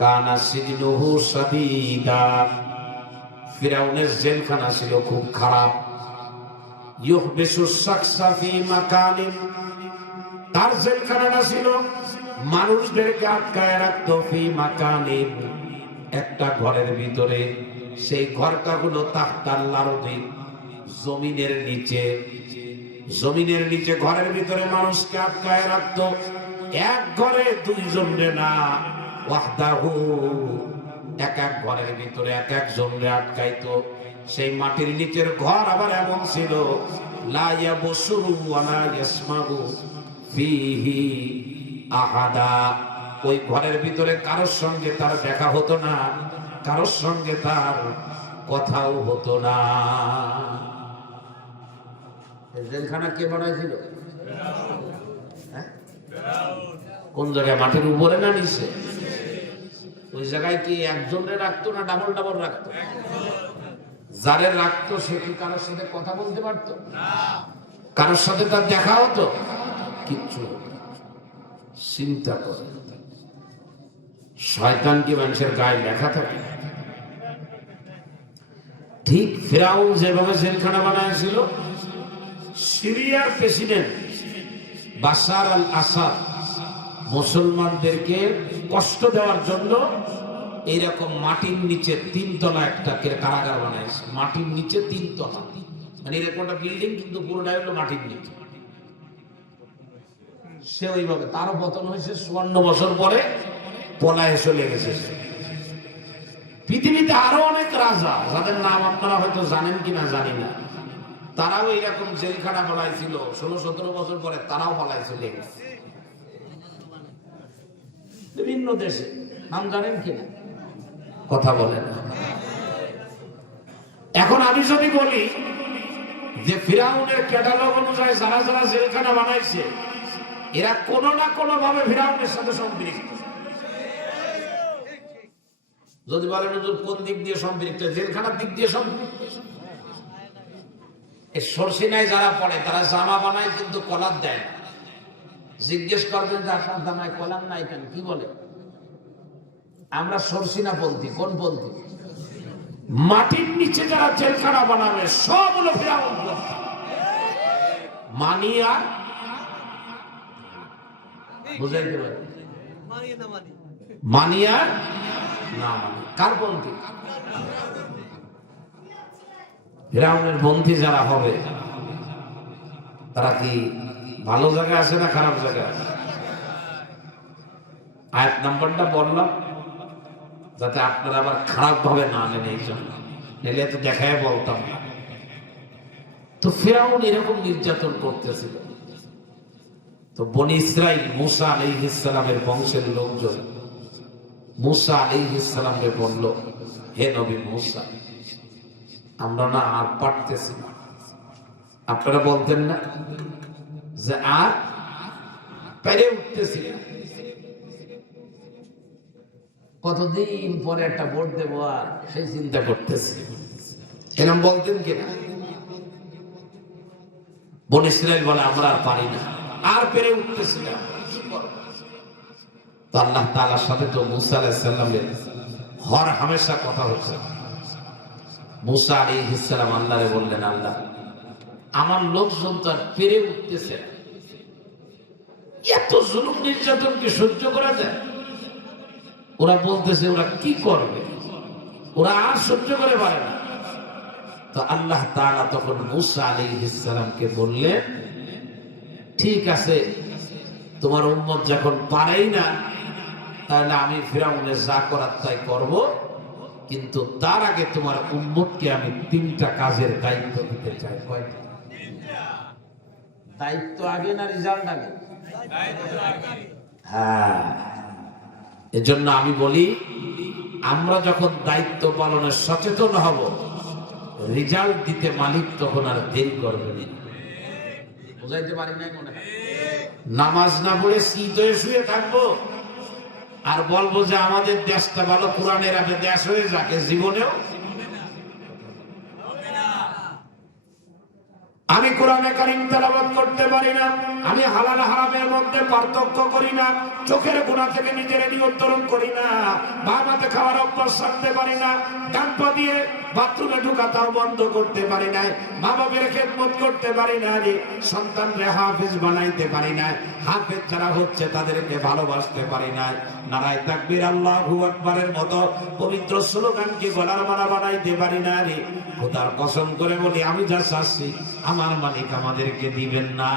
কানা সিজনুহু সাদিদা। ফিরাউনের জেলখানা ছিল খুব খারাপ। ইউহবিসু শাকসা ফি মাকানিন। তার জেলখানাটা ছিল মানুষদেরকে আটকায় রাখতো ফি মাকানিন। একটা ঘরের ভিতরে সেই ঘরটা হলো তাহতাল্লারদি জমিনের নিচে। জমিনের নিচে ঘরের ভিতরে মানুষকে আটকায় রাখতো। এক ঘরে দুইজন না। ওয়াহদাহু। এক এক ঘরের ভিতরে এক এক জনরে আটকাইতো। সেই মাটির নিচের ঘর আবার এমন ছিল লা ইয়াবসুরু ওয়া লা ইয়াসমাউ ফিহি আহাদা। ওই ঘরের ভিতরে কারোর সঙ্গে তার দেখা হতো না কারোর সঙ্গে তার কথাও হতো না। জেলখানা কে বানাইছিল? হ্যাঁ? কোন জায়গায় মাটির উপরে না নিচে? ওই জায়গায় কি একজনে রাখতো না ডাবল ডাবল রাখতো? যারে রাখতো সে কি কারোর সাথে কথা বলতে পারতো? কারোর সাথে তার দেখা হতো? কিচ্ছু চিন্তা করে। শয়তান কি মানুষের গায়ে লেখা থাকে? ঠিক ফেরাউন যেভাবে জেলখানা বানাইছিল, সিরিয়ার প্রেসিডেন্ট বাসার আল আসাদ মুসলমানদেরকে কষ্ট দেওয়ার জন্য এইরকম মাটির নিচে তিনতলা একটা কারাগার বানাইছে। মাটির নিচে তিনতলা। মানে এরকম একটা বিল্ডিং কিন্তু পুরোটাই হলো মাটির নিচে। সে ওইভাবে। তারও পতন হয়েছে চুয়ান্ন বছর পরে পলায় চলে গেছে। পৃথিবীতে আরও অনেক রাজা, যাদের নাম আপনারা হয়তো জানেন কিনা জানি না, তারাও এইরকম জেলখানা পালাইছিল ষোলো সতেরো বছর পরে তারাও পালাই চলে গেছে। বিভিন্ন দেশে। নাম জানেন কিনা কথা বলেন এখন আমি যদি বলি যে ফিরাউনের ক্যাটালগ অনুযায়ী যারা যারা জেলখানা বানাইছে, এরা কোনো না কোনো ভাবে ফিরাউনের সাথে সম্পৃক্ত। যদি বলেন কোন দিক দিয়ে সম্পৃক্ত? জেলখানার দিক দিয়ে সম্পৃক্ত? এই সরসিনায় যারা পড়ে, তারা জামা বানায় কিন্তু কলার দেয় না। জিজ্ঞেস করবেন যে আপনার জামায় কলার নাই কেন? কি বলে? আমরা সরসিনা পন্থী, কোন পন্থী? মাটির নিচে যারা জেলখানা বানাবে, সব হলো ফেরাউন মানি আর? বুঝাইতে না কার পন্থী? ফেরাউনের বন্ধী যারা হবে, তারা কি ভালো জায়গা আছে না খারাপ জায়গা আয়াত নাম্বারটা বললাম, যাতে আপনারা আবার খারাপ ভাবে না নেন এই জন্য। নিলে তো দেখায় বলতাম। না তো ফেরাউন এরকম নির্যাতন করতেছিল। তো বনি ইসরাইল মুসা আলাইহিসসালামের বংশের লোকজন মুসা আলাইহিসসালামকে বলল, হে নবী মুসা, আমরা না আর পারতেছি না। আপনারা বলতেন না? পেরে উঠতেছি। কতদিন পরে একটা ভোট দেবো আর সেই চিন্তা করতেছি। এরকম বলতেন কিনা বন ইসরায়েল বলে আমরা আর পারি না। আর পেরে উঠতেছি না? তো আল্লাহ তাআলার সাথে তো মুসা হর হামেশা কথা হচ্ছে। মুসা আলাইহিস সালাম আল্লাহরে বললেন, আল্লাহ আমার লোকজন তো আর পেরে উঠতেছে এত জুলুম নির্যাতন কি সহ্য করা যায়? ওরা বলতেছে, ওরা কি করবে? ওরা আর সহ্য করে পারে না। তো আল্লাহ তাআলা তখন মুসা আলাইহিস সালামকে বললেন, ঠিক আছে, তোমার উম্মত যখন পারেই না, তাহলে আমি ফিরাউনের যা করার তাই করব, কিন্তু তার আগে তোমার উম্মতকে আমি তিনটা কাজের দায়িত্ব দিতে চাই। কয়টা? দায়িত্ব আগে না রেজাল্ট আগে? হ্যাঁ। এজন্য আমি বলি আমরা যখন দায়িত্ব পালনে সচেতন হব রেজাল্ট দিতে মালিক তখন আর দেরি করবে না। বুঝাইতে পারি নাই মনে নামাজ না পড়ে শীত হয়ে শুয়ে থাকব? আর বলব যে আমাদের দেশটা ভালো কোরআনের আগে দেশ হয়ে যাকে জীবনেও আমি কোরআনে কারিম তেলাওয়াত করতে পারি না, আমি হালাল হারামের মধ্যে পার্থক্য করি না, চোখের গুণা থেকে নিজের নিয়ন্ত্রণ করি না বাবাতে খাওয়ার অভ্যাস রাখতে পারি না, ডান পা দিয়ে বাথরুমে ঢুকা তাও বন্ধ করতে পারি না মা বাবের খেদমত করতে পারি না রে, সন্তানরে হাফেজ বানাইতে পারি না, হাফেজ যারা হচ্ছে তাদেরকে ভালোবাসতে পারি না। নারায় তাকবীর আল্লাহু আকবারের মতো পবিত্র স্লোগানকে গলার মালা বানাইতে পারি না রে। খোদার কসম করে বলি, আমি যা চাচ্ছি, আমার মালিক আমাদেরকে দিবেন না।